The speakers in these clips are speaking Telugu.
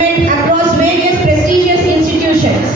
across various prestigious institutions.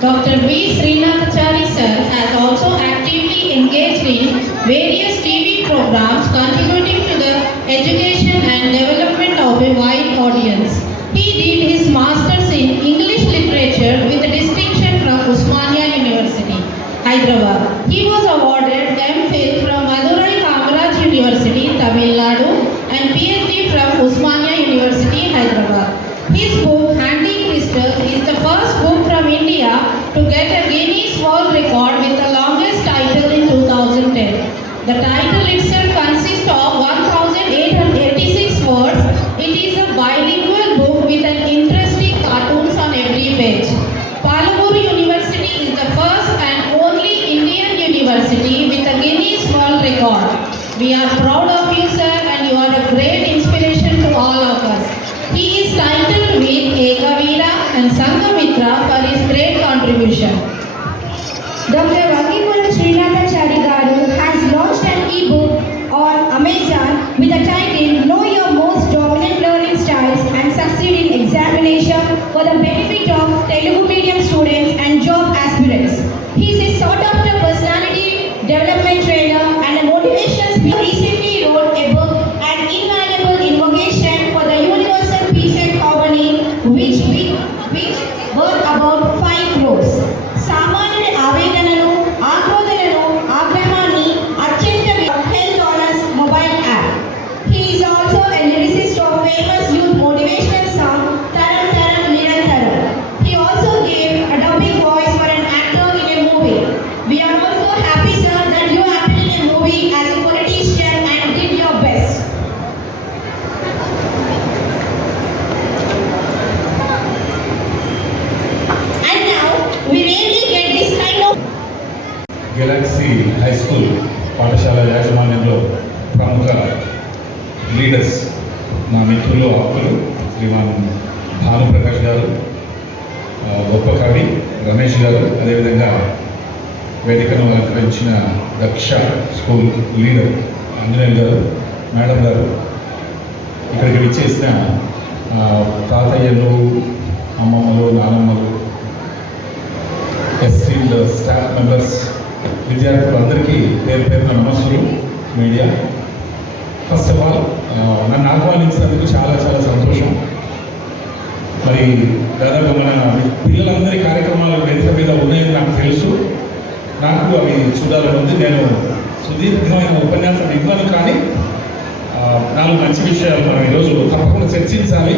Dr. V. Srinathachari sir has also actively engaged in various TV programs contributing to the education and development of a wide audience. He did his Masters in English Literature with distinction from Osmania University, Hyderabad. He was awarded MPhil from Madurai Kamaraj University, Tamil Nadu and PhD from Osmania University, Hyderabad. His book, Handy Crystals, is the first book from India to get a Guinness World Record with the longest title in 2010. The title itself consists of 1,886 words. It is a bilingual book with an interesting cartoons on every page. Palamuru University is the first and only Indian university with a Guinness World Record. We are proud of you, sir, and you are a great inspiration to all of us. He is titled with Ekavira and Sanghamitra for his great contribution. Dr. Vangipuram Srinathachari Garu has launched an e-book on Amazon with the title Know Your Most Dominant Learning Styles and Succeed in Examination for the benefit of Telugu medium students and job aspirants. He is a sought-after personality development trainer and a motivational speaker. Recently wrote a book, An Invaluable Invocation for the Universal Peace and Harmony, which worth about 5 crores. సామాన్యుడి ఆవేదనను, ఆక్రోధనను, ఆగ్రహాన్ని అత్యంత health honours mobile app. He is also a lyricist of famous youth motivational song Taram Taram Nirantaram. He also gave a dubbing voice for an actor in a movie. We are also happy, sir, that you acted in a movie as a politician and did your best. And now we really get this kind of Galaxy high school పాఠశాల యాజమాన్యంలో ప్రముఖ లీడర్స్ మా మిత్రులు ఆకులు శ్రీమాన్ భానుప్రకాష్ గారు, గొప్ప కవి రమేష్ గారు, అదేవిధంగా వేదికను అలంకరించిన దక్ష స్కూల్ లీడర్ ఆంజనేయులు గారు, మేడం గారు, ఇక్కడికి విచ్చేసిన తాతయ్యలు, అమ్మమ్మలు, నానమ్మలు, ఎస్టీల్ స్టాఫ్ మెంబర్స్, విద్యార్థులు అందరికీ పేరు పేరున నమస్సులు. మీడియా, ఫస్ట్ ఆఫ్ ఆల్ నన్ను ఆహ్వానించినందుకు చాలా చాలా సంతోషం. మరి దాదాపు మన పిల్లలందరి కార్యక్రమాలు వేదిక మీద ఉన్నాయని నాకు తెలుసు. నాకు అవి చూడాలని ఉంది. నేను సుదీర్ఘమైన ఉపన్యాసం ఇవ్వను, కానీ 4 మంచి విషయాలు మనం ఈరోజు తప్పకుండా చర్చించాలి.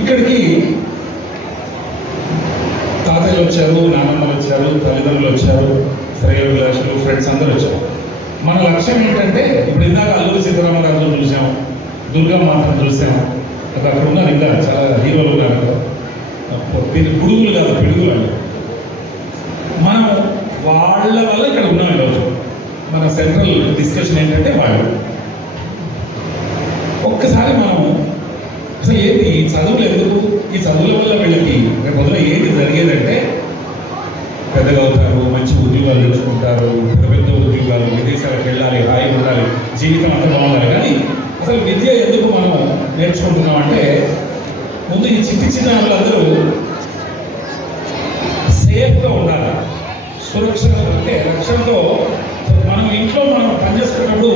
ఇక్కడికి తాతయ్యలు వచ్చారు, నాన్నమ్మలు వచ్చారు, తల్లిదండ్రులు వచ్చారు, శ్రేయోభిలాషులు, ఫ్రెండ్స్ అందరూ వచ్చారు. మన లక్ష్యం ఏంటంటే, ఇప్పుడు ఇందాక అల్లూరి సీతారామరాజు చూసాం, దుర్గమ్మాతను చూసాం, అక్కడ ఉన్నారు ఇంకా చాలా హీరోలు ఉన్నారు, పుడుగులు కాదు పిడుగులు అండి. మనం వాళ్ళ వల్ల ఇక్కడ ఉన్నాం. ఈరోజు మన సెంట్రల్ డిస్కషన్ ఏంటంటే వాళ్ళు. ఒక్కసారి మనం అసలు ఏంటి ఈ చదువులు ఎందుకు, ఈ చదువుల వల్ల వీళ్ళకి రేపు పొద్దున ఏంటి జరిగేదంటే, పెద్దగా అవుతారు, మంచి ఉద్యోగాలు తెచ్చుకుంటారు, పెద్ద పెద్ద ఉద్యోగాలు, విదేశాలకు వెళ్ళాలి, హాయిగా ఉండాలి, జీవితం అంతా బాగుండాలి. కానీ అసలు విద్య ఎందుకు మనం నేర్చుకుంటున్నాం అంటే, ముందు ఈ చిన్న వాళ్ళందరూ సేఫ్గా ఉండాలి, సురక్ష అంటే రక్షణతో. మనం ఇంట్లో మనం పనిచేసుకున్నప్పుడు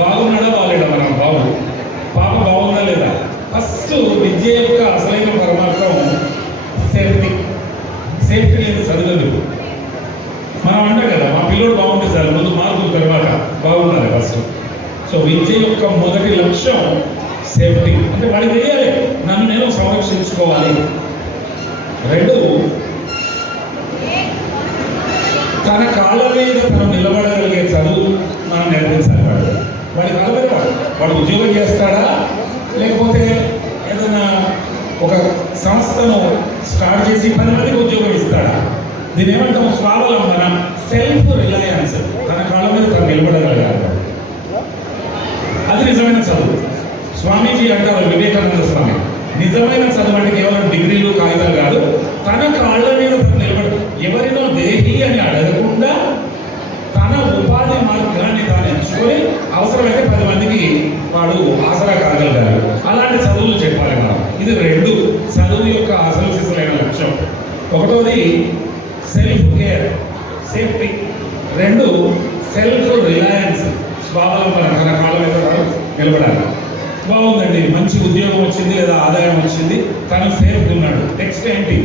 బాగున్నాడా బాగాలేడా, మనం పాప బాగుందా లేదా. ఫస్ట్ విద్య యొక్క అసలైన పరమార్థం సేఫ్టీ. సేఫ్టీ లేదు చదువులు. మనం అంటాం కదా, మా పిల్లోడు బాగుంటే సార్, ముందు మార్కుల తర్వాత బాగుండాలి ఫస్ట్. సో విద్య యొక్క మొదటి లక్ష్యం సేఫ్టీ. అంటే వాడికి తెలియాలి, నన్ను నేను సంరక్షించుకోవాలి. 2, తన కాళ్ళ మీద తను నిలబడగలిగే చదువు మనం నేర్పించాలి. వాడి కాళ్ళ మీద వాడు ఉద్యోగం చేస్తాడా, లేకపోతే ఏదైనా ఒక సంస్థను స్టార్ట్ చేసి 10 మందికి ఉద్యోగం ఇస్తాడా. దీని ఏమంటాము, స్వావలంబన, సెల్ఫ్ రిలయన్స్. తన కాళ్ళ మీద తను నిలబడగలగాలి. అది నిజమైన చదువు. స్వామీజీ అంటారు, వివేకానంద స్వామి, నిజమైన చదువు అంటే కేవలం డిగ్రీలు కాగితాలు కాదు, తన కాళ్ళ మీద నిలబడి ఎవరినో దేహి అని అడగకుండా తన ఉపాధి మార్గాన్ని తాను ఎంచుకొని అవసరమైతే 10 మందికి వాడు ఆసరా కాగలగాలి. అలాంటి చదువులు చెప్పాలి. ఇది రెండు చదువు యొక్క అసలు సిసలైన లక్ష్యం. ఒకటోది సెల్ఫ్ కేర్, సేఫ్టీ. రెండు సెల్ఫ్ రిలయన్స్, స్వావలంబన, తన కాళ్ళ మీద నిలబడాలి. బాగుందండి, మంచి ఉద్యోగం వచ్చింది లేదా ఆదాయం వచ్చింది, తను సేఫ్ ఉన్నాడు. నెక్స్ట్ ఏంటి?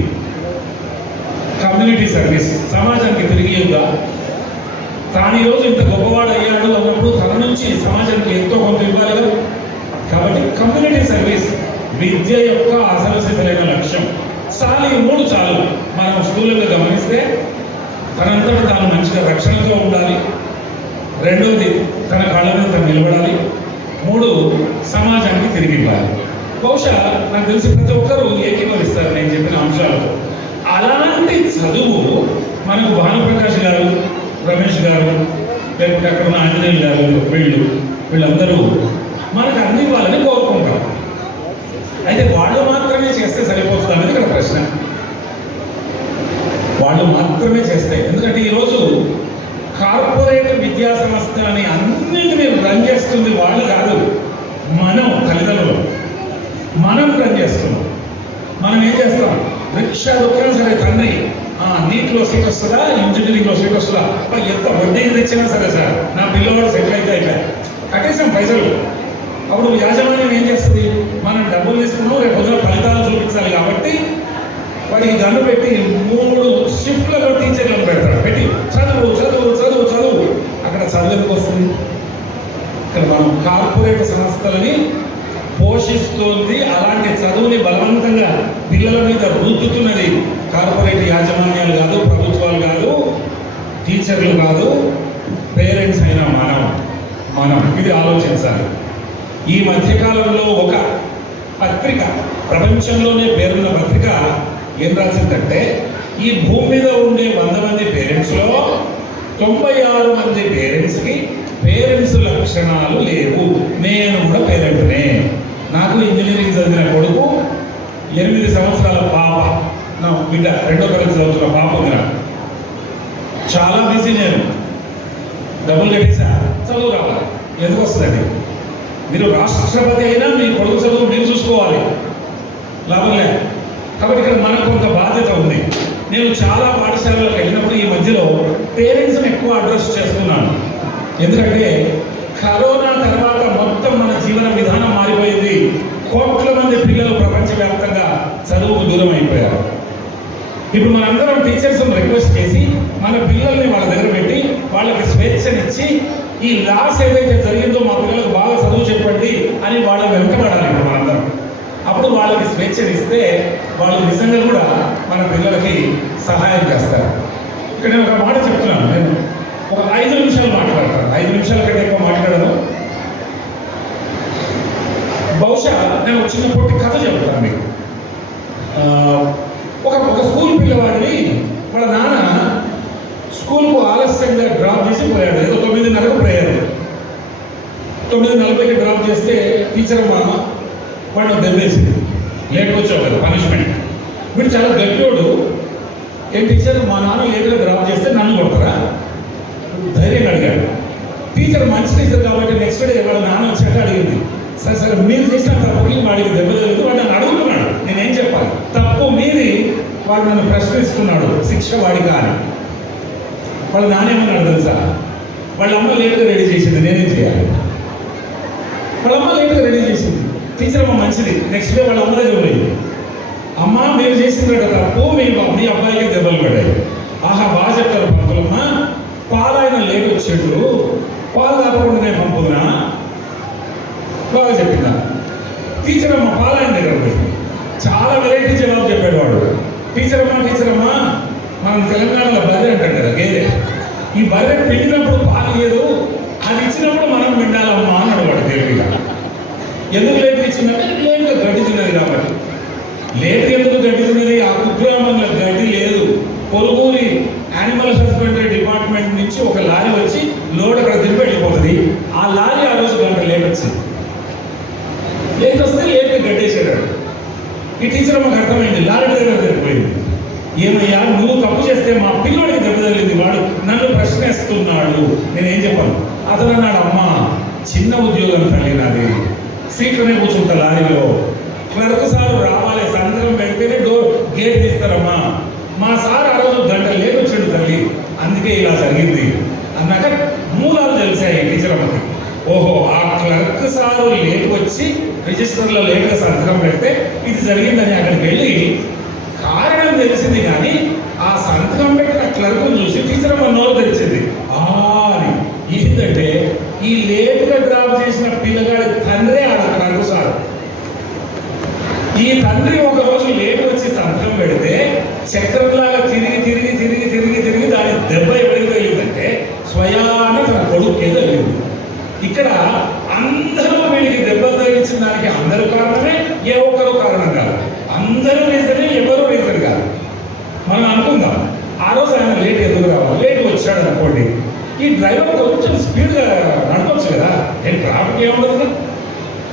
కమ్యూనిటీ సర్వీస్, సమాజానికి తిరిగి ఉందా? తాను ఈరోజు ఇంత గొప్పవాడు అయ్యాడు అన్నప్పుడు తన నుంచి సమాజానికి ఎంతో కొంత ఇవ్వాలి కదా. కాబట్టి కమ్యూనిటీ సర్వీస్ విద్య యొక్క అసలు సిసలైన లక్ష్యం. చాలు, ఈ మూడు చాలు. మనం స్కూళ్ళలో గమనిస్తే తనంతట తాను మంచిగా రక్షణతో ఉండాలి. రెండవది తన కాళ్ళ మీద తను నిలబడాలి. మూడు సమాజానికి తిరిగి ఇవ్వాలి. బహుశా నాకు తెలిసి ప్రతి ఒక్కరూ ఏకీభవిస్తారు నేను చెప్పిన అంశాలతో. అలాంటి చదువు మనకు భానుప్రకాష్ గారు, రమేష్ గారు, లేకపోతే అక్కడ ఉన్న ఆంజనేయులు గారు, వీళ్ళందరూ మనకు అందివ్వాలని కోరుకుంటారు. అయితే వాళ్ళు మాత్రమే చేస్తే సరిపోతుంది అనేది ఇక్కడ ప్రశ్న. వాళ్ళు మాత్రమే చేస్తే, ఎందుకంటే ఈరోజు కార్పొరేట్ విద్యా సంస్థలని అన్నింటినీ రన్ చేస్తుంది వాళ్ళు కాదు, మనం తల్లిదండ్రులు. మనం రన్ చేస్తున్నాం. మనం ఏం చేస్తాం? రిక్షా దొక్కినా సరే తండ్రి నీట్లో సీట్ వస్తుందా, ఇంజనీరింగ్లో సీట్ వస్తుందా, ఎంత వడ్డీకి తెచ్చినా సరే సార్ నా పిల్లవాడు సెటిల్ అయితే అయిపోయాయి, కట్టేసాం పైసలు. అప్పుడు యాజమాన్యం ఏం చేస్తుంది? మనం డబ్బులు తీసుకున్నాం, రేపు పొద్దున ఫలితాలు చూపించాలి కాబట్టి వాడికి గన్ను పెట్టి 3 షిఫ్ట్లలో టీచర్లను పెడతాడు. పెట్టి చదువు చదువు చదువు చదువు. అక్కడ చదువుకి వస్తుంది. ఇక్కడ మనం కార్పొరేట్ సంస్థలని పోషిస్తుంది. అలాంటి చదువుని బలవంతంగా పిల్లల మీద రుద్దుతున్నది కార్పొరేట్ యాజమాన్యాలు కాదు, ప్రభుత్వాలు కాదు, టీచర్లు కాదు, పేరెంట్స్ అయినా మనం ఇది ఆలోచించాలి. ఈ మధ్యకాలంలో ఒక పత్రిక, ప్రపంచంలోనే పేరున్న పత్రిక ఏం రాసిందంటే, ఈ భూమి మీద ఉండే 100 మంది పేరెంట్స్లో 96 మంది పేరెంట్స్కి పేరెంట్స్ లక్షణాలు లేవు. నేను కూడా పేరెంట్నే. నాకు ఇంజనీరింగ్ చదివిన కొడుకు, 8 సంవత్సరాల పాప, నా బిడ్డ 2వ తరగతి చదువుతున్న పాప ఉంది. నాకు చాలా బిజీ. నేను డబ్బులు కట్టేసా, చదువు రావాలి. ఎందుకు వస్తుందండి? మీరు రాష్ట్రపతి అయినా మీ కొడుకు చదువు మీరు చూసుకోవాలి, లాభం లేదు. కాబట్టి ఇక్కడ మనకు కొంత బాధ్యత ఉంది. నేను చాలా పాఠశాలలకు వెళ్ళినప్పుడు ఈ మధ్యలో పేరెంట్స్ని ఎక్కువ అడ్రస్ చేస్తున్నాను. ఎందుకంటే కరోనా తర్వాత మొత్తం మన జీవన విధానం మారిపోయింది. కోట్ల మంది పిల్లలు ప్రపంచవ్యాప్తంగా చదువుకు దూరం అయిపోయారు. ఇప్పుడు మనందరం టీచర్స్ రిక్వెస్ట్ చేసి మన పిల్లల్ని వాళ్ళ దగ్గర పెట్టి వాళ్ళకి స్వేచ్ఛనిచ్చి ఈ లాస్ ఏదైతే జరిగిందో మా పిల్లలకు బాగా చదువు చెప్పండి అని వాళ్ళ వెనుకబడాలి. ఇప్పుడు మనందరం అప్పుడు వాళ్ళకి స్వేచ్ఛనిస్తే వాళ్ళు నిజంగా కూడా మన పిల్లలకి సహాయం చేస్తారు. ఇక్కడ నేను ఒక మాట చెప్తున్నాను. నేను ఒక 5 నిమిషాలు మాట్లాడతాను. 5 నిమిషాల కంటే ఎక్కువ మాట్లాడను. బహుశా నేను చిన్న పొట్టి కథ చెప్తాను మీకు. ఒక స్కూల్ పిల్లవాడిని వాళ్ళ నాన్న స్కూల్కు ఆలస్యంగా డ్రాప్ చేసి పోయాడు. ఏదో 9:30కు పోయాడు. 9:40కి డ్రాప్ చేస్తే టీచర్ అమ్మ వాడిని దెబ్బేసింది. లేట్కి వచ్చావు కదా, పనిష్మెంట్. వీడు చాలా గట్టివాడు. ఏం టీచర్, మా నాన్న లేట్గా డ్రాప్ చేస్తే నన్ను కొడతారా? ధైర్యంగా అడిగాడు. టీచర్ మంచి టీచర్ కాబట్టి నెక్స్ట్ డే వాళ్ళ నాన్న వచ్చాక అడిగింది, సరే మీరు చేసిన తప్పుకి వాడికి దెబ్బ తగిలింది, వాడు నన్ను అడుగుతున్నాడు, నేనేం చెప్పాలి? తప్పు మీది, వాడు నన్ను ప్రశ్నిస్తున్నాడు, శిక్ష వాడిగా అని. వాళ్ళ నానేమన్నాడు తెలుసా? వాళ్ళ అమ్మ లేట్గా రెడీ చేసింది, నేనేం చేయాలి? వాళ్ళ అమ్మ లేట్గా రెడీ చేసింది. టీచర్ అమ్మ మంచిది. నెక్స్ట్ డే వాళ్ళ అమ్మ దగ్గర పోయింది. అమ్మ మీరు చేసిందట తప్పు, మీ అబ్బాయికి దెబ్బలు పడ్డాయి. ఆహా, బాగా చెప్తారు పంతులమ్మ, పాలాయన లేట్ వచ్చాడు, పాలు తాపకుండా నేను పంపుతున్నా. బాగా చెప్పిందా? టీచర్ అమ్మ పాలాయన దగ్గర పోయింది. చాలా వెరైటీ జవాబు చెప్పాడు వాడు. టీచర్ అమ్మ మనం తెలంగాణలో బర్రె అంటాం కదా, గేదె. ఈ బర్రె పిండినప్పుడు పాలు లేదు, అది ఇచ్చినప్పుడు మనం పిండాలమ్మా అన్నాడు వాడు తెలివిగా. ఎందుకు లేట్ ఇచ్చిందంటే లేట్గా గడ్డి తిన్నది కాబట్టి. లేట్ ఎందుకు గడ్డి తిన్నది? ఆ కుగ్రామంలో గడ్డి లేదు. పొరుగురి యానిమల్ హస్బెండరీ డిపార్ట్మెంట్ నుంచి ఒక లారీ వచ్చి లోడ్ అక్కడ దింపి వెళ్ళిపోతుంది. ఆ లారీ ఆ రోజు గంట లేట్ వచ్చింది. లేట్ వస్తే లేట్గా గడ్డేసాడు. ఈ టీచర్ అమ్మకు అర్థమైంది, లారీ దగ్గర వెళ్ళిపోయింది. ఏమయ్యా, నువ్వు తప్పు చేస్తే మా పిల్లోడికి దెబ్బ తగిలింది, వాడు నన్ను ప్రశ్నిస్తున్నాడు, నేనేం చెప్పాను? అతను అన్నాడు, అమ్మ చిన్న ఉద్యోగం తల్లి నాది, సీట్లోనే కూర్చుంటా లారీలో, క్లర్క్ సార్ చేస్తారమ్మా, మా సార్ ఆ రోజు గంట లేట్ వచ్చాడు తల్లి, అందుకే ఇలా జరిగింది అన్నాక మూలాలు తెలిసాయి టీచర్ అమ్మకి. ఓహో, ఆ క్లర్క్ సారు లేట్ వచ్చి రిజిస్టర్లో లేట్గా సంతకం పెడితే ఇది జరిగిందని అక్కడికి వెళ్ళి కారణం తెలిసింది. కానీ ఆ సంతకం పెట్టిన క్లర్క్ చూసి టీచర్ అమ్మ నోరు తెరిచింది. అని ఏంటంటే ఈ లేటుగా డ్రాప్ చేసిన పిల్లగాడి తండ్రే ఆడ క్లర్క్ సార్. ఈ తండ్రి ఒక రోజు లేట్ వచ్చి సంతకం పెడితే చక్రంలాగా తిరిగి దాని దెబ్బ ఎవరికి తగిలిందంటే స్వయాన తన కొడుకు తగిలింది. ఇక్కడ అందరూ వీడికి దెబ్బ తగిలించిన దానికి అందరూ కారణమే, ఏ ఒక్కరూ కారణం కాదు. అందరూ రీజనే, ఎవరూ రీజన్ కాదు. మనం అనుకుందాం, ఆ రోజు ఆయన లేట్ ఎందుకు రావాలి, లేట్ వచ్చాడు అనుకోండి, ఈ డ్రైవర్ కొంచెం స్పీడ్గా నడపచ్చు కదా, నేను ట్రాఫిక్ ఏముండదు కదా.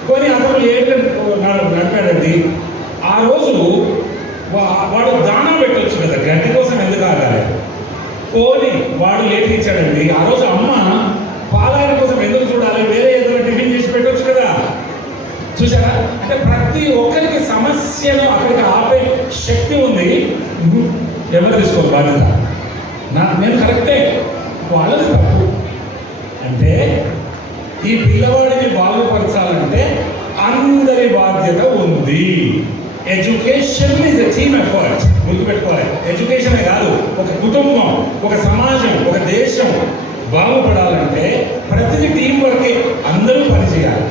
కానీ అతను లేట్గా నడిపాడండి. ఆ రోజు వాడు దానా పెట్టవచ్చు కదా, గంట కోసం ఎందుకు ఆగాలి. పోనీ వాడు లేట్ ఇచ్చాడండి. ఆ రోజు అమ్మ పాలాయన కోసం ఎందుకు చూడాలి, వేరే ఏదైనా టిఫిన్ చేసి పెట్టవచ్చు కదా. చూసారా, అంటే ప్రతి ఒక్కరికి సమస్యను అక్కడికి ఆపే శక్తి ఉంది. ఎవరు తీసుకోవాలి బాధ్యత? నేను కరెక్టే, వాళ్ళది తప్పు. అంటే ఈ పిల్లవాడిని బాగుపరచాలంటే అందరి బాధ్యత ఉంది. Education is a team effort. గుర్తుపెట్టుకోవాలి, ఎడ్యుకేషనే కాదు, ఒక కుటుంబం, ఒక సమాజం, ఒక దేశం బాగుపడాలంటే ప్రతిదీ టీం వర్కే. అందరూ పనిచేయాలి.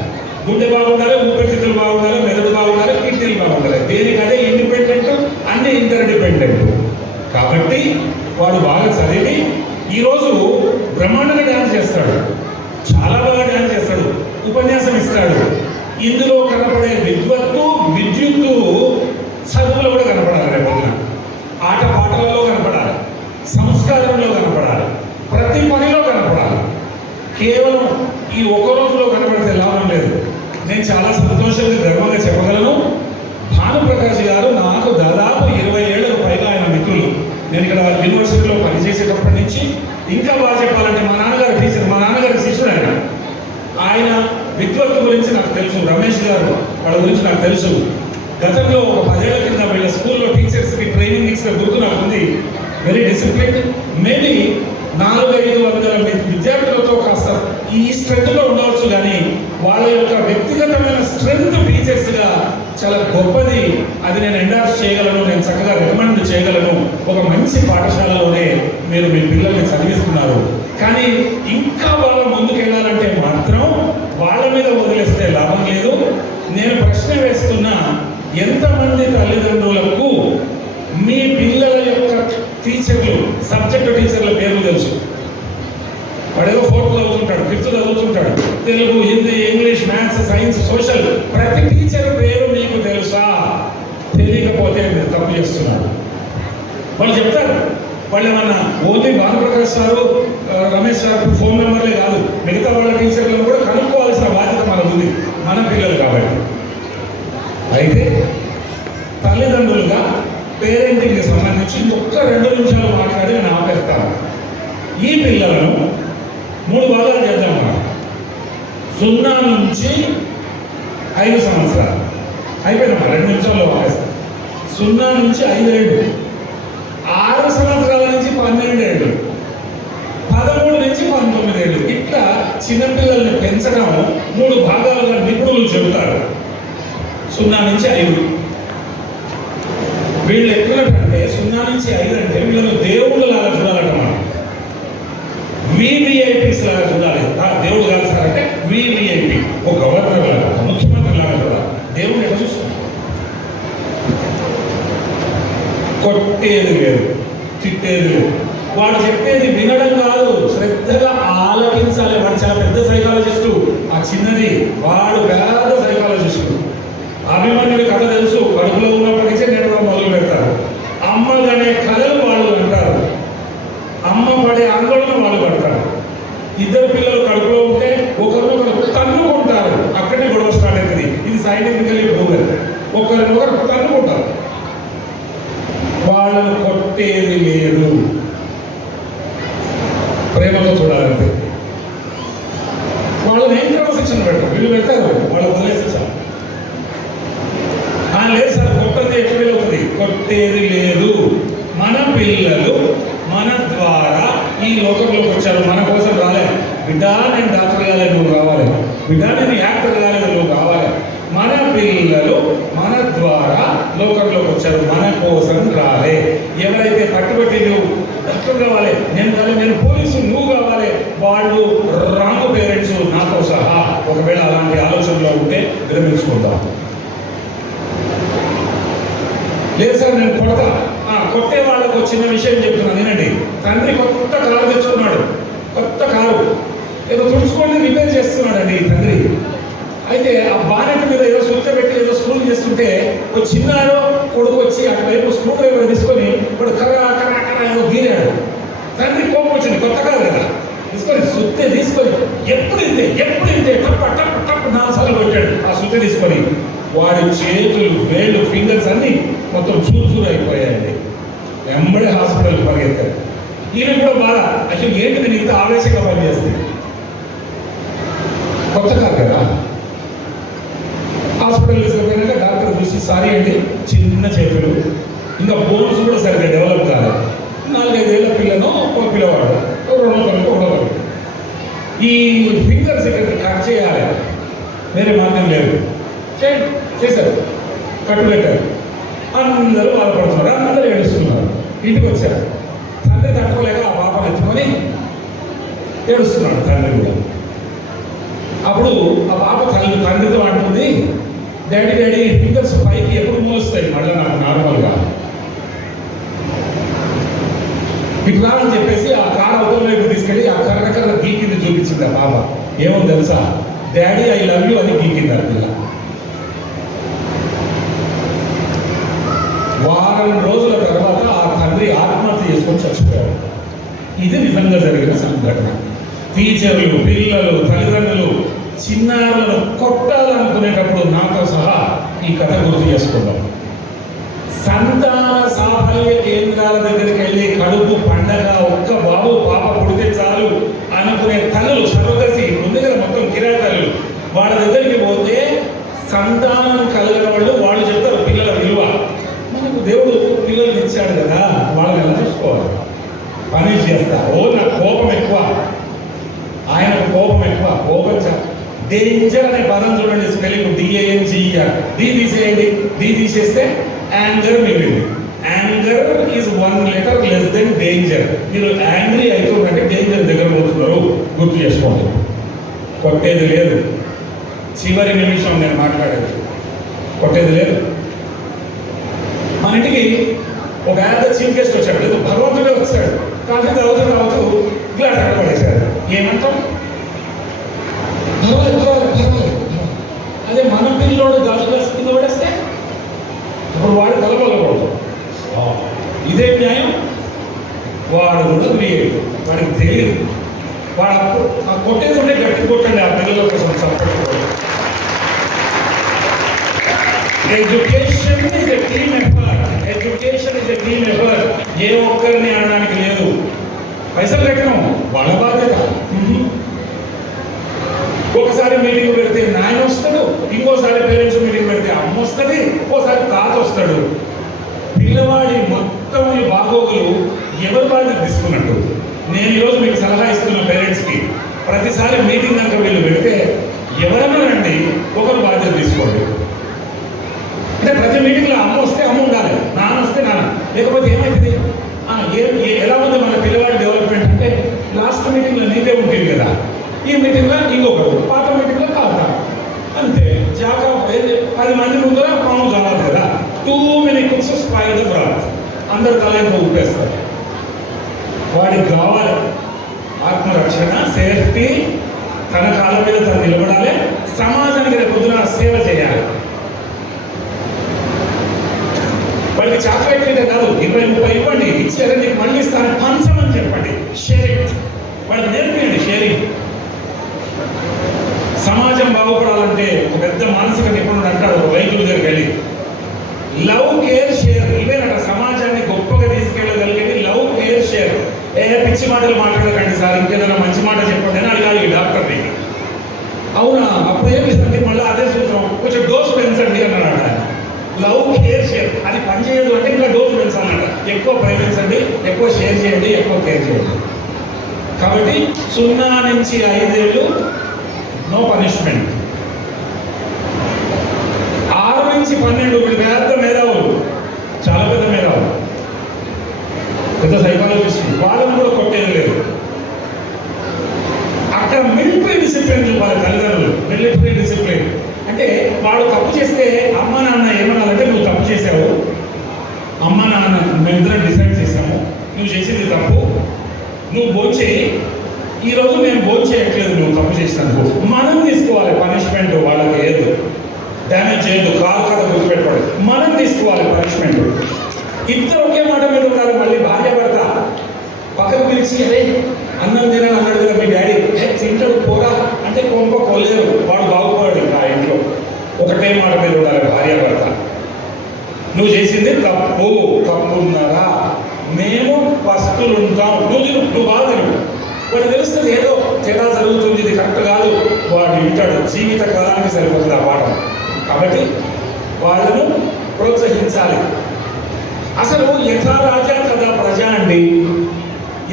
గుండె బాగుండాలి, ఊపిరితిత్తులు బాగుండాలి, మెదడు బాగుండాలి, కిడ్నీలు బాగుండాలి. దేనికదే ఇండిపెండెంట్, అన్ని ఇంటర్ డిపెండెంట్. కాబట్టి వాడు బాగా చదివి ఈరోజు బ్రహ్మాండంగా డ్యాన్స్ చేస్తాడు, చాలా బాగా డ్యాన్స్ చేస్తాడు, ఉపన్యాసం ఇస్తాడు. ఇందులో కనపడే విద్యుత్తు చదువులో కూడా కనపడాలి. రేపొద్దున ఆట పాటలలో కనపడాలి, సంస్కారంలో కనపడాలి, ప్రతి పనిలో కనపడాలి. కేవలం ఈ ఒక్క రోజులో కనపడితే లాభం లేదు. నేను చాలా సంతోషంగా గర్వంగా చెప్పగలను, భానుప్రకాష్ గారు నాకు దాదాపు 20 ఏళ్లకు పైగా ఆయన మిత్రులు. నేను ఇక్కడ యూనివర్సిటీలో పనిచేసేటప్పటి నుంచి, ఇంకా బాగా చెప్పాలంటే మా నాన్నగారు టీచర్, మా నాన్నగారి శిష్యుడు ఆయన విద్వత్తు గురించి నాకు తెలుసు. రమేష్ గారు వాళ్ళ గురించి నాకు తెలుసు. గతంలో ఒక 10 ఏళ్ల కింద వీళ్ళ స్కూల్లో టీచర్స్కి ట్రైనింగ్ ఇచ్చిన గుర్తు నాకు ఉంది. Very discipline. మేబీ 400-500 విద్యార్థులతో కాస్త ఈ స్ట్రెంత్లో ఉండవచ్చు, కానీ వాళ్ళ యొక్క వ్యక్తిగతమైన స్ట్రెంత్ టీచర్స్గా చాలా గొప్పది. అది నేను ఎండార్స్ చేయగలను, నేను చక్కగా రికమెండ్ చేయగలను. ఒక మంచి పాఠశాలలోనే మీరు మీ పిల్లల్ని చదివిస్తున్నారు. కానీ ఇంకా బాగా ముందుకు వెళ్ళాలంటే మాత్రం వాళ్ళ మీద వదిలేస్తే లాభం లేదు. నేను ప్రశ్న వేస్తున్నా, ఎంతమంది తల్లిదండ్రులకు మీ పిల్లల యొక్క టీచర్లు, సబ్జెక్టు టీచర్ల పేర్లు తెలుసు? వాడేదో 4th చదువుతుంటాడు, 5th చదువుతుంటాడు, Telugu, Hindi, English, maths, science, social, ప్రతి టీచర్ పేరు మీకు తెలుసా? తెలియకపోతే మీరు తప్పు చేస్తున్నారు. వాళ్ళు చెప్తారు. వాళ్ళు ఏమన్నా only Bhanuprakash sir, Ramesh sir phone నెంబర్లే కాదు, మిగతా వాళ్ళ టీచర్లను కూడా కనుక్కోవాల్సిన బాధ్యత మనకు ఉంది, మన పిల్లలు కాబట్టి. అయితే తల్లిదండ్రులుగా పేరెంటింగ్కి సంబంధించి ఒక్క 2 నిమిషాలు మాట్లాడి నేను ఆపేస్తాను. ఈ పిల్లలను 3 భాగాలు చేద్దాం. మనం 0 నుంచి 5 సంవత్సరాలు అయిపోయినా 2 నిమిషాల్లో ఆపేస్తాం. 0 నుంచి 5 ఏళ్ళు, 6 సంవత్సరాల నుంచి 12 ఏళ్ళు, 13 నుంచి 19 ఏళ్ళు. ఇట్లా చిన్నపిల్లల్ని పెంచడం 3 భాగాలుగా నిపుణులు చెబుతారు. 0 నుంచి 5. వీళ్ళు ఎట్లంటే 0 నుంచి 5 అంటే వీళ్ళను దేవుళ్ళు లాగా చూడాలట. మనం VVIPs లాగా చూడాలి. దేవుడు కాదు సార్ అంటే VVIP, ఒక గవర్నర్ లాగా, ముఖ్యమంత్రి లాగా చూడాలి. దేవుడు ఎట్లా చూస్తాం? కొట్టేది లేదు, తిట్టేది లేదు. వాడు చెప్పేది వినడం కాదు, శ్రద్ధగా ఆలోచించాలి. వాడు చాలా పెద్ద సైకాలజిస్టు. ఆ చిన్నది వాడు పెద్ద సైకాలజిస్టు. అభిమన్యుడి కథ తెలుసు. కడుపులో ఉన్నప్పటి నుంచే నేరుగా మొదలు పెడతారు. అమ్మగానే కళలు వాళ్ళు అంటారు, అమ్మ పడే ఆందోళన వాళ్ళు పడతారు. 2 పిల్లలు కడుపులో ఉంటే ఒకరినొకరు తన్నుకుంటారు, అక్కడే గొడవ స్టార్ట్ అవుతుంది. ఇది సైంటిఫికలీ ప్రూవెన్. ఒకరినొకరు తన్నుకుంటారు. వాళ్ళను కొట్టేది లేదు, ప్రేమలో చూడాలంటే. వాళ్ళని ఏం క్రమశిక్షణ పెడతారు? వీళ్ళు పెడతారు, వాళ్ళు వదిలేసేసారు. లేదు సార్, కొట్టది ఎక్కడ అవుతుంది? కొట్టేది లేదు. పిల్లలు మన ద్వారా ఈ లోకంలోకి వచ్చారు, మన కోసం రాలేదు. బిడ్డ నేను డాక్టర్ కాలేదు, నువ్వు కావాలి. బిడ్డ నేను యాక్టర్ కాలేదు, నువ్వు కావాలి. మన పిల్లలు మన ద్వారా లోకంలోకి వచ్చారు, మన కోసం రాలే. ఎవరైతే పట్టుబట్టి నువ్వు డాక్టర్ కావాలి, నేను పోలీసు, నువ్వు కావాలి, వాళ్ళు రాంగ్ పేరెంట్స్ నాతో సహా. ఒకవేళ అలాంటి ఆలోచనలో ఉంటే విరమించుకుందాం. లేదు సార్ నేను కొడతా, కొట్టే వాళ్ళకు చిన్న విషయం చెప్తున్నాను వినండి. తండ్రి కొత్త కారు తెచ్చుకున్నాడు, కొత్త కారు ఏదో తుడుచుకొని రిపేర్ చేస్తున్నాడండి ఈ తండ్రి. అయితే ఆ బానెట్ మీద ఏదో సుత్త పెట్టి ఏదో స్క్రూ చేస్తుంటే ఒక చిన్నారో కొడుకు వచ్చి అటువైపు స్క్రూ డ్రైవర్ తీసుకొని ఇప్పుడు కర్ర ఏదో గీరాడు. తండ్రి కోపం వచ్చింది, కొత్త కాదు కదా, తీసుకొని సుత్తే తీసుకొని ఎప్పుడు ఇంతే టప్ 4 సార్లు కొట్టాడు. ఆ సుత్త తీసుకొని వాడి చేతులు, వేళ్ళు, ఫింగర్స్ అన్ని మొత్తం చూరు అయిపోయాయండి. వెంబడి హాస్పిటల్కి పరిగెత్తారు. ఈయన కూడా బాధ, అసలు ఏంటి నేను ఇంత ఆవేశంగా పనిచేస్తుంది, కొత్త కాదు కదా. హాస్పిటల్ తీసుకుపోయినాక డాక్టర్ చూసి సారీ అండి, చిన్న చేతులు, ఇంకా బోన్స్ కూడా సరిగ్గా డెవలప్ కాలేదు, 4-5 ఏళ్ల పిల్లను ఒక పిల్లవాడు, ఒకడో ఈ ఫింగర్స్ ఇక్కడ కట్ చేయాలి, వేరే మార్గం లేదు. చేశారు, కట్టు పెట్టారు. అందరూ బాధపడుతున్నారు, అందరూ ఏడుస్తున్నారు. ఇంటికి వచ్చారు. తండ్రి తట్టుకోలేక ఆ పాపను ఎత్తుకొని ఏడుస్తున్నాడు తండ్రి కూడా. అప్పుడు ఆ పాప తండ్రితో అంటుంది, డాడీ ఫింగర్స్ పైకి ఎప్పుడు మోస్తాయి మళ్ళీ నాకు నార్మల్గా, ఇటు రాని చెప్పేసి ఆ కారు అవతల వైపు తీసుకెళ్ళి ఆ కర్ర గీకింది చూపించింది ఆ పాప. ఏమో తెలుసా, డాడీ ఐ లవ్ యూ అని గీకింది ఆ పిల్ల. వారం రోజుల తర్వాత ఆ తండ్రి ఆత్మహత్య చేసుకొని చచ్చిపోయాడు. ఇది నిజంగా జరిగిన సంఘటన. టీచర్లు, పిల్లలు, తల్లిదండ్రులు చిన్నారులను కొట్టాలనుకునేటప్పుడు నాతో సహా ఈ కథ గుర్తు చేసుకుందాం. సంతాన సాఫల్య కేంద్రాల దగ్గరికి వెళ్ళి కడుపు పండగ, ఒక్క బాబు పాప పుడితే చాలు అనుకునే తల్లులు, సర్వగసి ముందుగా మొత్తం కిరాయి తల్లులు, వాళ్ళ దగ్గరికి పోతే సంతానం కలిగిన వాళ్ళు చెప్తారు పిల్లల విలువ. మనకు దేవుడు పిల్లల్ని ఇచ్చాడు కదా, వాళ్ళని ఎలా చూసుకోవాలి, పని చేస్తా. నాకు కోపం ఎక్కువ, ఆయనకు కోపం ఎక్కువ. కోపం డేంజర్ అనే పదం చూడండి, స్పెల్లింగ్ DANGER. డి తీసేయండి, డి తీసేస్తే యాంగర్ మిగిలింది. Anger is 1 letter less than danger. మీరు యాంగ్రీ అవుతుందంటే డేంజర్ దగ్గర పోతున్నారు, గుర్తు చేసుకోండి. కొట్టేది లేదు, చివరి నిమిషం నేను మాట్లాడేది, కొట్టేది లేదు. మన ఇంటికి ఒక చీఫ్ గెస్ట్ వచ్చాడు, లేదు భగవంతుడే వచ్చాడు. కాఫీ తాగుతూ గ్లాస్ పడేశాడు. ఏమంటాం? పర్వాలేదు. అదే మన పిల్లోడు గ్లాస్ కింద పడేస్తే అప్పుడు వాడు తలపలకూడదు. ఇదే న్యాయం. వాడు కూడా క్రియేట్, వాడికి తెలియదు. వాడు అప్పుడు ఆ కొట్టేది ఉంటే గట్టి కొట్టండి, ఆ పిల్లల కోసం support. Education is a team effort. ఏ ఒక్కరిని అనడానికి లేదు. పైసలు కట్టినాం, వాళ్ళ బాధ్యత. ఒకసారి మీటింగ్ పెడితే నాయన వస్తాడు, ఇంకోసారి పేరెంట్స్ మీటింగ్ పెడితే అమ్మ వస్తుంది, ఇంకోసారి తాత వస్తాడు. పిల్లవాడి మొత్తం ఈ బాగోగులు ఎవరి బాధ్యత తీసుకున్నట్టు? నేను ఈరోజు మీకు సలహా ఇస్తున్న పేరెంట్స్కి, ప్రతిసారి మీటింగ్ కనుక వీళ్ళు పెడితే ఎవరన్నా రండి, ఒకరు బాధ్యత తీసుకోండి. అంటే ప్రతి మీటింగ్లో అమ్మ వస్తే అమ్మ ఉండాలి, నాన్న వస్తే నాన్న, లేకపోతే ఏమవుతుంది? ఎలా ఉంది మన పిల్లవాడి డెవలప్మెంట్ అంటే, లాస్ట్ మీటింగ్లో నీదే ఉంటుంది కదా, ఈ మీటింగ్లో ఇంకొకరు, పాత మీటింగ్లో తాత, అంతే. జాక 10 మంది ముందర పాము చదవాలి కదా. Too many cooks spoil the బ్రాత్. అందరు తల ఇంకో ఉప్పేస్తారు. వాడికి కావాలి ఆత్మరక్షణ, సేఫ్టీ, తన కాళ్ళ మీద తను నిలబడాలి, సమాజానికి రేపు పొద్దున సేవ చేయాలి. వాడికి చాక్లెట్ మీద కాదు 20-30 ఇవ్వండి, ఇచ్చారని నీకు మళ్ళీ ఇస్తాను, పంచమని చెప్పండి. షేరింగ్ వాడికి నేర్పియండి, షేరింగ్. సమాజం బాగుపడాలంటే ఒక పెద్ద మానసిక నిపుణుడు అంటాడు, ఒక వైద్యుల దగ్గరికి వెళ్ళి, లవ్, కేర్, షేర్. ఇవేనట సమాజాన్ని గొప్పగా తీసుకెళ్ళగలిగేది. Love, care, share. పిచ్చి మాటలు మాట్లాడకండి సార్, ఇంకేదైనా మంచి మాట చెప్పండి అని అడిగాలి ఈ డాక్టర్ని. అవునా, అప్పుడు ఏమి ఇస్తుంది? మళ్ళీ అదే సూత్రం, కొంచెం డోసు పెంచండి అన్నాడు ఆయన. Love, care, share. అది పనిచేయదు అంటే ఇంకా డోసు పెంచాలన్నమాట. ఎక్కువ ప్రేమించండి, ఎక్కువ షేర్ చేయండి, ఎక్కువ కేర్ చేయండి. కాబట్టి 0 నుంచి 5 ఏళ్ళు నో పనిష్మెంట్. 6 నుంచి 12 పెద్ద మేధావులు, చాలా పెద్ద మేధావులు, పెద్ద సైకాలజిస్ట్, వాళ్ళని కూడా కొట్టేది లేదు. అక్కడ మిలిటరీ డిసిప్లిన్ వాళ్ళ తల్లిదండ్రులు. మిలిటరీ డిసిప్లిన్ అంటే వాడు తప్పు చేస్తే అమ్మ నాన్న ఏమన్నారంటే, నువ్వు తప్పు చేసావు, అమ్మ నాన్న మేమిద్దరం డిసైడ్ చేసాము, నువ్వు చేసింది తప్పు, నువ్వు భోంచేయి, ఈరోజు నేను భోంచేయట్లేదు నువ్వు తప్పు చేసినందుకు. మనం తీసుకోవాలి పనిష్మెంట్. వాళ్ళకి ఏదు డ్యామేజ్ చేయదు, కాదు గుర్తుపెట్టుకోవాలి, మనం తీసుకోవాలి పనిష్మెంట్. ఇద్దరు ఒకే మాట మీద ఉండాలి. మళ్ళీ భార్య భర్త పక్కకు పిలిచి, అరే అన్నం తినని అన్నాడు కదా మీ డాడీ, తింటాడు పోరా అంటే కొంప కొల్లేరు, వాడు బాగుపోయాడు. ఆ ఇంట్లో ఒకటే మాట మీద ఉండాలి భార్య భర్త. నువ్వు చేసింది తప్పు, తప్పున్నారా, మేము పస్తులు ఉంటాం, నువ్వు బాగా తిను. వాడు తెలుస్తుంది ఏదో తేడా జరుగుతుంది, ఇది కరెక్ట్ కాదు, వాడు వింటాడు. జీవిత కాలానికి సరిపోతుంది ఆ పాఠం. కాబట్టి వాళ్ళను ప్రోత్సహించాలి. అసలు యథా రాజా కదా ప్రజ అండి,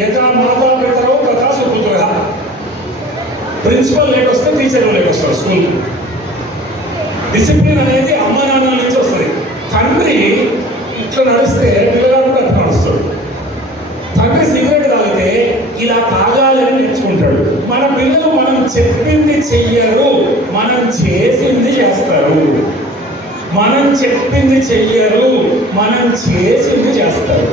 యథా మాతా పితరో తథా సుపుత్రః. ప్రిన్సిపల్ లేకొస్తే టీచర్ లేకొస్తారు స్కూల్. డిసిప్లిన్ అనేది అమ్మ నాన్నల నుంచి వస్తుంది. తండ్రి ఇట్లా నడిస్తే పిల్లగాడు కూడా అట్లా నడుస్తాడు. తండ్రి సిగరెట్ తాగితే ఇలా తాగాలని నేర్చుకుంటాడు. మన పిల్లలు మనం చెప్పింది చెయ్యరు, మనం చేసింది చేస్తారు. మనం చెప్పింది చెయ్యరు, మనం చేసింది చేస్తారు.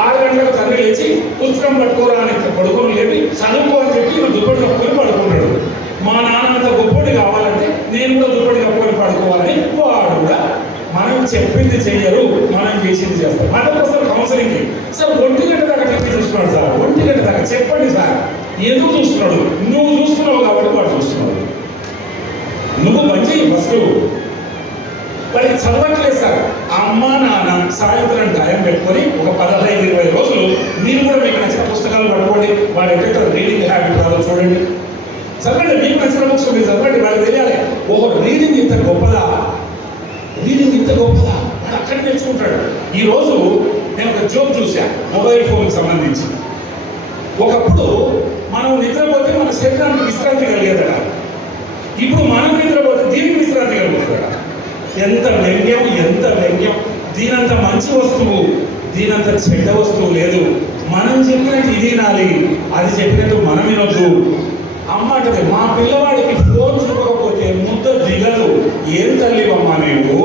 6 గంటలకు తండ్రి లేచి పుస్తకం పట్టుకోరా అని పడుకొని లేవి చదువుకో అని చెప్పి దుప్పటి కప్పుకొని పడుకుంటాడు. మా నాన్న అంత గొప్పటి కావాలంటే నేను కూడా దుప్పటి కప్పుకొని పడుకోవాలని వాడు కూడా. మనం చెప్పింది చెయ్యరు, మనం చేసింది చేస్తాం. అందుకోసం కౌన్సిలింగ్ సార్ 1 గంట దాకా టీవీ చూస్తున్నాడు సార్, 1 గంట దాకా చెప్పండి సార్, ఎందుకు చూస్తున్నాడు? నువ్వు చూస్తున్నావు కాబట్టి వాడు చూస్తున్నాడు. నువ్వు మంచి ఫస్ట్ వాడికి చదవట్లేదు సార్. అమ్మ నాన్న సాయంత్రం టైం పెట్టుకొని ఒక 15-20 రోజులు మీరు కూడా మీకు నచ్చిన పుస్తకాలు పట్టుకోండి. వాడు ఎక్కడ రీడింగ్ హ్యాబిట్ రాదో చూడండి, చదవండి. మీకు నచ్చిన బుక్స్ మీరు చదవండి. వాడికి తెలియాలి, ఓహో రీడింగ్ ఇంత గొప్పదా, రీడింగ్ ఇంత గొప్పదా, వాడు అక్కడ నేర్చుకుంటాడు. ఈరోజు నేను ఒక జోక్ చూసా మొబైల్ ఫోన్కి సంబంధించి. ఒకప్పుడు మనం నిద్రపోతే మన శరీరానికి విశ్రాంతి కలిగేదట, ఇప్పుడు మనం నిద్రపోతే దీనికి విశ్రాంతి కలుగుతుందట. ఎంత వ్యంగ్యం, ఎంత వ్యంగ్యం. దీనంత మంచి వస్తువు, దీనంత చెడ్డ వస్తువు లేదు. మనం చెప్పినట్టు ఇది నాలి, అది చెప్పినట్టు మనం వినొద్దు. అమ్మ అంటది, మా పిల్లవాడికి ఫోన్ చూపకపోతే ముద్ద దిగదు. ఏం తల్లివమ్మా నువ్వు,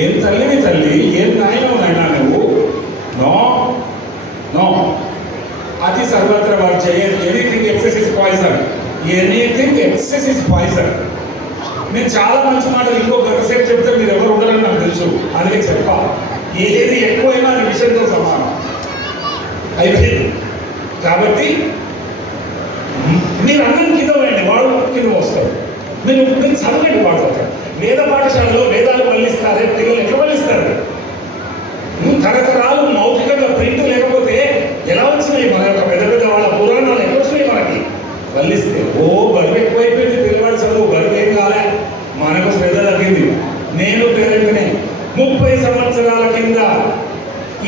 ఏం తల్లివి తల్లి, ఏం నాయనవు నాయనా నువ్వు. నో నో, అది సర్వత్ర వారు చేయదు. Anything excess is poison, anything excess is poison. నేను చాలా మంచి మాటలు ఇంకో గంటసేపు చెప్తే మీరు ఎవరు ఉండరని నాకు తెలుసు, అందుకే చెప్పా. ఏది ఎక్కువైనా అది విషయంతో సమానం అయిపోయింది. కాబట్టి మీరు అన్నం కింద వేయండి, వాడు కింద వస్తాడు. మీరు చదవండి, వాడు వస్తాడు. వేద పాఠశాలలో వేదాలు వల్లిస్తారే పిల్లలు ఎట్లా వల్లిస్తారు? తరతరాలు మౌఖికంగా ప్రింట్ లేకపోతే ఎలా వచ్చినాయి మన యొక్క పెద్ద పెద్ద వాళ్ళ పురాణాలు ఎట్లా వచ్చినాయి మనకి? వల్లిస్తే బరువు ఎక్కువైపోయింది, పిల్లవాడి చదువు బరువు ఏం కాలే, మనకు శ్రద్ధ తగ్గింది. నేను పేరెంట్నే 30 సంవత్సరాల కింద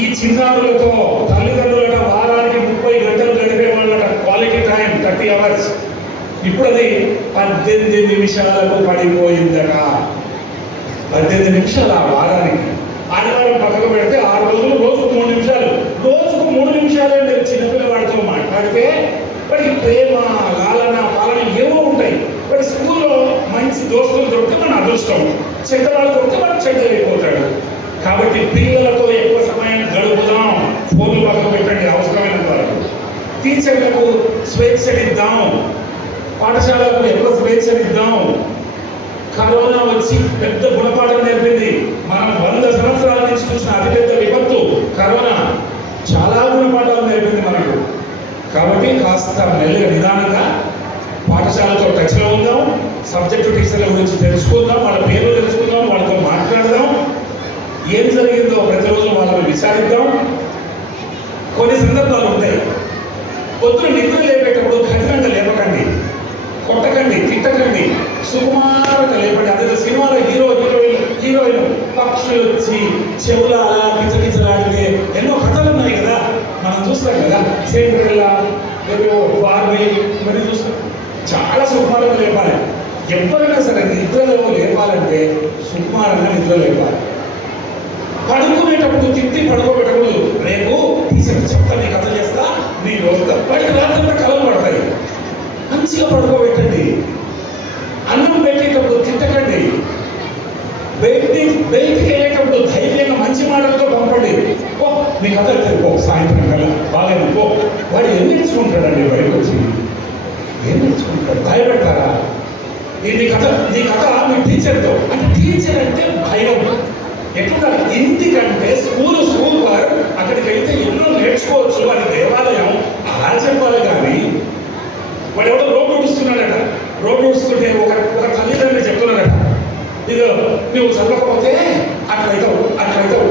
ఈ చిన్నారులతో తల్లిదండ్రులట వారానికి 30 గంటలు గడిపే వాళ్ళట, క్వాలిటీ టైం 30 అవర్స్. ఇప్పుడు అది 18 నిమిషాలకు పడిపోయిందట. 18 నిమిషాలు ఆ వారానికి. ఆదివారం పక్కకు పెడితే 6 రోజులు, రోజుకు 3 నిమిషాలు. రోజుకు 3 నిమిషాలే మీరు చిన్నపిల్లవాడితో మాట్లాడితే వాడికి ప్రేమ, లాలన, పాలన ఏవో ఉంటాయి. వాడి స్కూల్లో మంచి దోస్తులు దొరికితే మన అదృష్టం, చెడ్డవాళ్ళు దొరికితే వాడు చెడ్డైపోతాడు. కాబట్టి పిల్లలతో ఎక్కువ సమయం గడుపుదాం. ఫోన్లు పక్కకు పెట్టండి అవసరమైనంత వరకు. టీచర్లకు స్వేచ్ఛనిద్దాం, పాఠశాలకు ఎక్కువ స్వేచ్ఛనిద్దాం. కరోనా వచ్చి పెద్ద గుణపాఠం నేర్పింది. మనం 100 సంవత్సరాల నుంచి చూసిన అతిపెద్ద విపత్తు కరోనా. చాలా గుణపాఠాలు నేర్పింది మనకు. కాబట్టి కాస్త మెల్లిగా నిదానంగా పాఠశాలతో టచ్లో ఉందాం. సబ్జెక్టు టీచర్ల గురించి తెలుసుకుందాం, వాళ్ళ పేర్లు తెలుసుకుందాం, వాళ్ళతో మాట్లాడదాం. ఏం జరిగిందో ప్రతిరోజు వాళ్ళని విచారిద్దాం. కొన్ని సందర్భాలు ఉంటాయి, పొద్దున నిద్ర లేపేటప్పుడు కఠినంగా లేపకండి, కొట్టకండి, తిట్టకండి, సుకుమారంగా లేపండి. అదే సినిమాలో హీరో హీరోయిన్ హీరోయిన్ పక్షులు వచ్చి చెవుల అలా కిచకిచలాడితే ఎన్నో కథలు ఉన్నాయి కదా, మనం చూస్తాం కదా. సిండ్రెల్లా, బార్బీ ఇవన్నీ చూస్తాం. చాలా సుకుమారంగా లేపాలి. ఎవరైనా సరే నిద్రలో లేపాలంటే సుకుమారంగా నిద్ర లేపాలి. పడుకునేటప్పుడు తిట్టి పడుకోబెట్టకూడదు. రేపు టీచర్కి చెప్తా, నీ కథ చేస్తా, నేను వస్తా. వాటికి రాత్రంతా కలలు పడతాయి. మంచిగా పడుకోబెట్టండి. అన్నం పెట్టేటప్పుడు తిట్టకండి. బయటికి వెళ్ళేటప్పుడు ధైర్యంగా మంచి మాటలతో పంపండి. ఓ మీ కథ పో, సాయంత్రం కల్లా బాగా పో. వాడు ఏం నేర్చుకుంటాడండి బయటకు వచ్చి? ఏం నేర్చుకుంటాడు? భయపెడతారా? నీ కథ మీ టీచర్తో అంటే టీచర్ అంటే భయం. ఎట్లా ఇంటికంటే స్కూల్ సూపర్, అక్కడికి వెళ్తే ఎన్నో నేర్చుకోవచ్చు అని దేవాలయం అలా చెప్పాలి. కానీ వాడు ఎవడో రోడ్డు ఊడుస్తున్నాడట. రోడ్డు ఊడుస్తుంటే ఒక తల్లిదండ్రులు చెప్తున్నాడట, ఇదో నువ్వు చదవకపోతే అట్లయితావు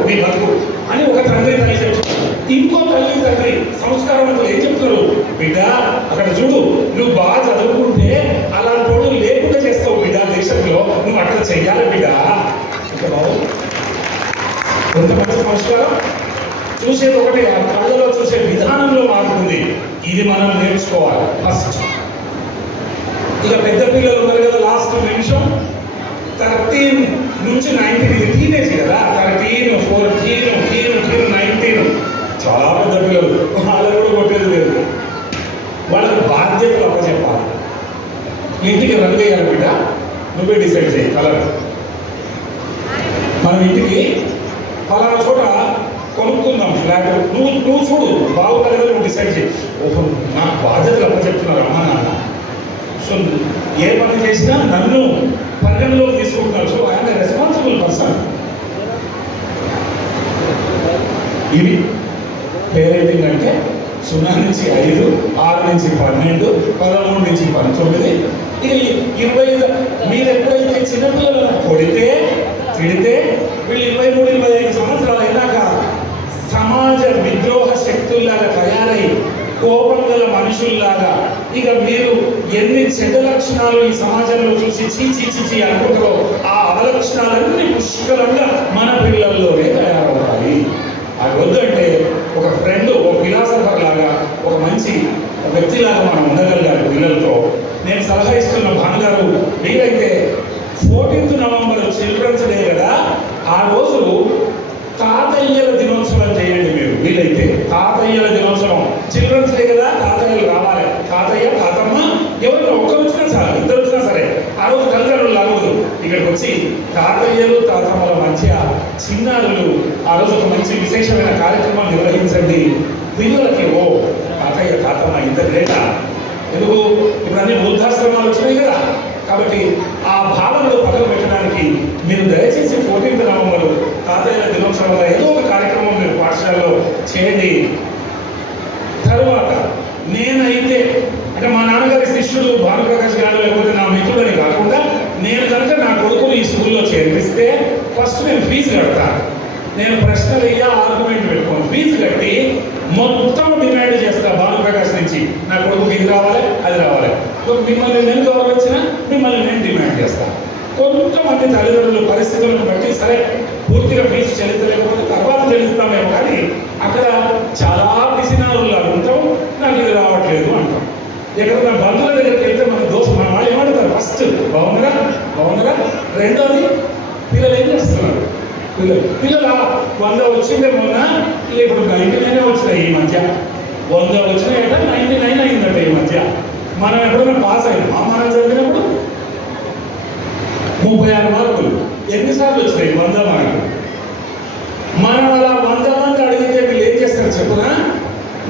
నీ బతుకు అని ఒక తండ్రి చెప్తున్నారు. ఇంకో తండ్రి సంస్కారవంతులు ఏం చెప్తున్నారు? బిడ్డ అక్కడ చూడు, నువ్వు బాగా చదువుకుంటే అలాంటి రోడ్డు లేకుండా చేస్తావు బిడ్డ, దేశంలో నువ్వు అట్లా చెయ్యాలి బిడ్డ. ఇంకా బాబు కొంత మంచి సంస్కారం. చూసేది ఒకటి, ఆ కళ్ళలో చూసే విధానంలో మారుతుంది. ఇది మనం నేర్చుకోవాలి ఫస్ట్. ఇక పెద్ద పిల్లలు ఉన్నారు కదా, లాస్ట్ నిమిషం 13 నుంచి 19, ఇది టీనేజ్ కదా. 13, 14, 19 చాలా పెద్ద పిల్లలు. వాళ్ళని కూడా కొట్టేది లేదు. వాళ్ళకి బాధ్యతలు అప్పచెప్పాలి. ఇంటికి రంగు వేయాలి బిడ్డ, నువ్వే డిసైడ్ చేయి కలర్. మనం ఇంటికి ఫలానా చోట కొనుక్కుందాం ఫ్లాట్, నువ్వు చూడు బాగుంటుంది, నువ్వు డిసైడ్ చేయి. ఓహో నాకు బాధ్యతలు అప్పచెప్తున్నారు అమ్మా నాన్న. సో ఏ పని చేసినా నన్ను పరిగణలోకి తీసుకుంటున్నారు. So I'm a responsible person. ఇది పేరెంటింగ్ అంటే 0 నుంచి 5, 6 నుంచి 12, 13 నుంచి 19, ఇక 20. మీరు ఎప్పుడైతే చిన్నపిల్లలను కొడితే తిడితే వీళ్ళు 23, 25 సంవత్సరాలు అయినాక సమాజ విద్రోహ శక్తుల్లాగా తయారై కోపం గల మనుషుల్లాగా ఇక మీరు ఎన్ని చెడ్డ లక్షణాలు ఈ సమాజంలో చూసి చీ అనుకుంటారో ఆ అవలక్షణాలన్నీ పుష్కలంగా మన పిల్లల్లోనే తయారవుతాయి. అది వద్దంటే ఒక ఫ్రెండ్, ఒక ఫిలాసఫర్ లాగా, ఒక మంచి వ్యక్తిలాగా మనం ఉండగలిగారు పిల్లలతో. నేను సలహా ఇస్తున్న భానుగారు, మీరైతే 14th నవంబర్ చిల్డ్రన్స్ డే కదా, ఆ రోజు తాతయ్యల దినోత్సవం చేయండి. మీరు వీలైతే తాతయ్యల దినోత్సవం, చిల్డ్రన్స్ డే కదా, తాతయ్యలు రావాలి. తాతయ్య తాతమ్మ ఎవరైనా ఒక్కరు వచ్చినా చాలు, ఇద్దరు వచ్చినా సరే. ఆ రోజు తల్లిదండ్రులు లాగదు, ఇక్కడికి వచ్చి తాతయ్యలు తాతమ్మల మధ్య చిన్నారులు ఆ రోజు ఒక మంచి విశేషమైన కార్యక్రమం నిర్వహించండి. పిల్లలకి ఓ తాతయ్య తాతమ్మ ఇంత గ్రేటా. ఎందుకు ఇప్పుడు అన్ని వృద్ధాశ్రమాలు వచ్చినాయి కదా, కాబట్టి ఆ భావనలు పక్కన పెట్టడానికి మీరు దయచేసి 14th నవంబర్ తాతయ్యల దినోత్సవంలో ఏదో ఒక కార్యక్రమం మీరు పాఠశాలలో చేయండి. తరువాత నేనైతే అంటే మా నాన్నగారి శిష్యుడు భానుప్రకాష్ గారు లేకపోతే నా మిత్రులని కాకుండా నేను కనుక నా కొడుకుని ఈ స్కూల్లో చేర్పిస్తే ఫస్ట్ నేను ఫీజు కడతాను. నేను ప్రశ్నలు అయ్యా ఆర్గ్యుమెంట్ పెట్టుకోను, ఫీజు కట్టి మొత్తం డిమాండ్ చేస్తా భానుప్రకాష్ నుంచి. నా కొడుకుకి ఇది రావాలి, అది రావాలి. మిమ్మల్ని నేను గౌరవించినా మిమ్మల్ని నేను డిమాండ్ చేస్తాను. కొంతమంది తల్లిదండ్రుల పరిస్థితులను బట్టి సరే పూర్తిగా ఫీజు చెల్లించలేకపోతే తర్వాత చెల్లిస్తామేమో, కానీ అక్కడ చాలా పిసినారులా ఉంటాం. నాకు ఇది రావట్లేదు అంటాం. ఎక్కడన్నా బంధువుల దగ్గరికి వెళ్తే మన వాళ్ళు ఏమంటారు? ఫస్ట్ బాగున్నారా. రెండోది పిల్లలు ఏం చేస్తున్నారు? పిల్లలు 100 వచ్చిందే మొన్న, ఇప్పుడు 99 వచ్చినాయి ఈ మధ్య. 100 వచ్చినాయట, 99 అయిందట ఈ మధ్య. మనం ఎప్పుడైనా పాస్ అయినా మనం చదివినప్పుడు 36 మార్కులు. ఎన్నిసార్లు వచ్చినాయి? 100 మార్కులు. మనం అలా 100 మంది అడిగితే వీళ్ళు ఏం చేస్తారు చెప్పునా?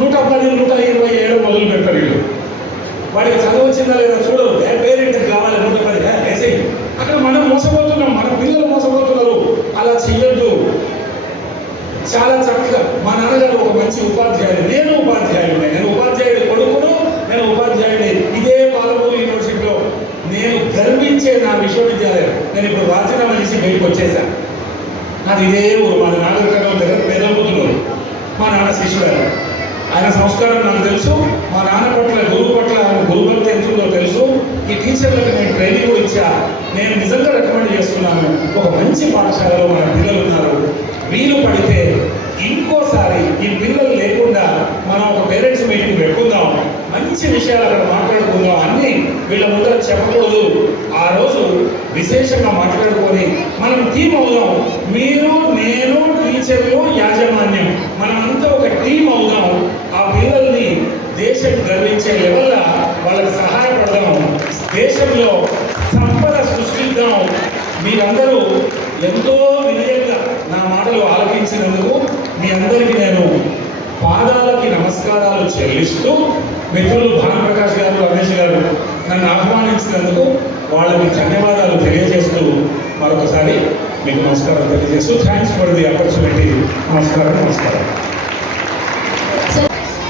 110, 127 మొదలు పెడతారు వీళ్ళు. వాడికి చదువు వచ్చిందా లేదా చూడరు. పేరెంట్కి కావాలి 110 వేసేయి. అక్కడ మనం మోసపోతున్నాం, మన పిల్లలు మోసపోతున్నారు. అలా చెయ్యొద్దు. చాలా చక్కగా మా నాన్నగారు ఒక మంచి ఉపాధ్యాయుడు, నేను ఉపాధ్యాయుడి కొడుకును, నేను ఉపాధ్యాయుడి. ఇదే పాలమూరు యూనివర్సిటీలో నేను గర్వించే నా విశ్వవిద్యాలయం. నేను ఇప్పుడు రాజీనామా చేసి బయటకు వచ్చేసాను. నాది ఇదే ఊరు, మాది నాగరికర్ణం దగ్గర పెదవుతున్నారు. మా నాన్న శిష్యుడు, ఆయన సంస్కారం నాకు తెలుసు. మా నాన్న పట్ల గురువు పట్ల ఆయన గురుభక్తి ఎంతుందో తెలుసు. ఈ టీచర్లకు నేను ట్రైనింగ్ కూడా ఇచ్చా. నేను నిజంగా రికమెండ్ చేస్తున్నాను. ఒక మంచి పాఠశాలలో మన పిల్లలు ఉన్నారు. వీలు పడితే ఇంకోసారి ఈ పిల్లలు లేకుండా మనం ఒక పేరెంట్స్ మీటింగ్ పెట్టుకుందాం. మంచి విషయాలు అక్కడ మాట్లాడుకుందాం. అన్నీ వీళ్ళ ముందర చెప్పకూడదు. ఆ రోజు విశేషంగా మాట్లాడుకొని మనం టీం అవుదాం. మీరు, నేను, టీచర్లు, యాజమాన్యం మనమంతా ఒక టీం అవుదాం. ఆ పిల్లల్ని దేశం గర్వించే లెవెల్లా వాళ్ళకి సహాయపడదాం. దేశంలో సంపద సృష్టిద్దాం. మీరందరూ ఎంతో వినయంగా నా మాటలు ఆలకించినందుకు మీ అందరికీ నేను పాదాలకి నమస్కారాలు చెల్లిస్తూ, మిత్రులు భానుప్రకాష్ గారు, రమేష్ గారు నన్ను ఆహ్వానించినందుకు వాళ్ళకి ధన్యవాదాలు తెలియజేస్తూ మరొకసారి మీకు నమస్కారం తెలియజేస్తూ థ్యాంక్స్ ఫర్ ది ఆపర్చునిటీ. నమస్కారం.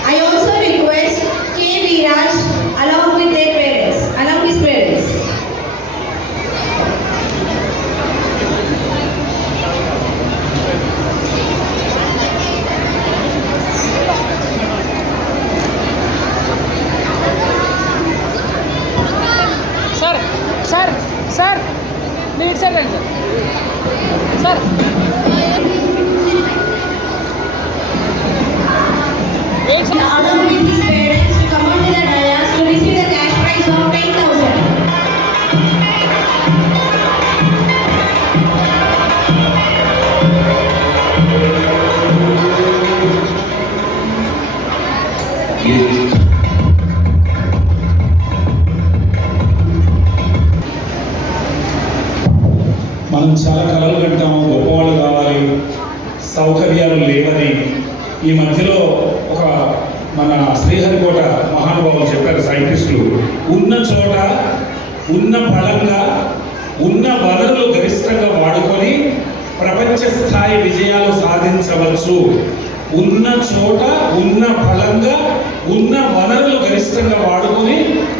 I also request K. Viraj along with his parents. Sir please sir రండి sir. Along with his parents to come on to the dais to receive the cash prize of 10,000. మనం చాలా కలలు కంటాము, గొప్పవాళ్ళు కావాలి, సౌకర్యాలు లేవని. ఈ మధ్యలో ఒక మన శ్రీహరికోట మహానుభావులు చెప్పారు, సైంటిస్టులు, ఉన్న చోట ఉన్న బలంగా ఉన్న వనరులు గరిష్టంగా వాడుకొని ప్రపంచ స్థాయి విజయాలు సాధించవచ్చు. ఉన్న చోట ఉన్న బలంగా ఉన్న వనరులు గరిష్టంగా వాడుకొని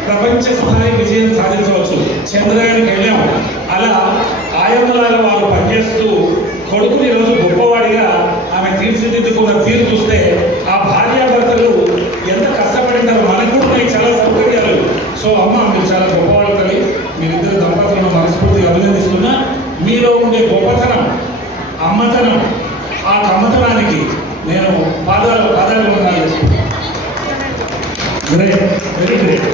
ప్రపంచ స్థాయి విజయం సాధించవచ్చు. చంద్రయానికి వెళ్ళాం. అలా ఆయమ్మలాల వారు పనిచేస్తూ కొడుకుని ఈరోజు గొప్పవాడిగా ఆమె తీర్చిదిద్దుకున్న తీరు చూస్తే ఆ భార్యాభర్తలు ఎంత కష్టపడింటారో. మనకు కూడా ఉన్నాయి చాలా సౌకర్యాలు. సో అమ్మ, మీరు చాలా గొప్పవాళ్ళు తల్లి. మీరిద్దరు దంపతులను మనస్ఫూర్తిగా అభినందిస్తున్నా. మీలో ఉండే గొప్పతనం, అమ్మతనం, ఆ కమ్మతనానికి నేను పాదాలు వందనాలు చేస్తున్నాను. Great, very great.